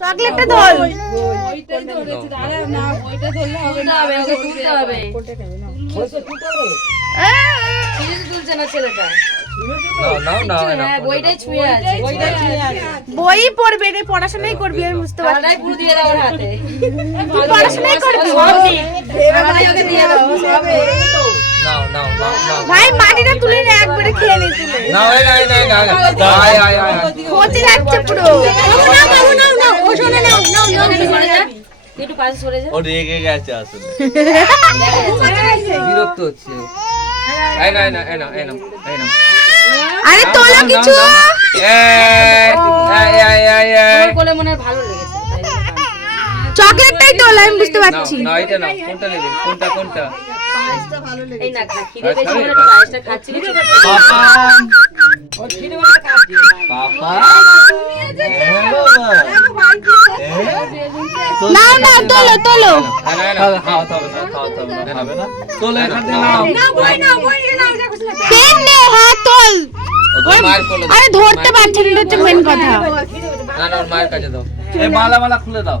চকলেটটা ধর। ওইটাই ধরেছে দাঁড়া না, ওইটা ধরলে হবে না, ওকে তুলতে হবে। কিছু তুলছে না ছেলেটা। হ্যাঁ, বইটাই ছুঁয়ে আছে, বইটাই ছুঁয়ে আছে। বই পড়বে রে, পড়াশোনাই করবি আমি বুঝতে পারছি। থালাটাই পুরো দিয়ে দাও ওর হাতে। তুই পড়াশোনাই করবি। সব দিক। থালাটাই ওকে দিয়ে দাও, সব দিক। ভাই মাটিটা তুলে নে, একবারে খেয়ে নে তুলে। খোঁচে যাচ্ছে পুরো। একটু সরে যা, একটু পাশে সরে যা। ও রেগে গেছে আসলে বিরক্ত হচ্ছে। আরে তোলো কিছু। আমার কোলে মনে হয় ভালো লেগেছে, তাই জন্য কাঁদছে। চকলেটটাই তোল, আমি বুঝতে পারছি। কোনটা নেবে কোনটা এই না খা, খিদে পেয়েছে বলে একটু পায়েসটা খাচ্ছি কিছু। নাও নাও, তোলো তোলো। পেন নে, হ্যাঁ তোল। আরে ধরতে পারছি না, এটা হচ্ছে মেন কথা। মায়ের কাছে দাও এই মালা খুলে দাও।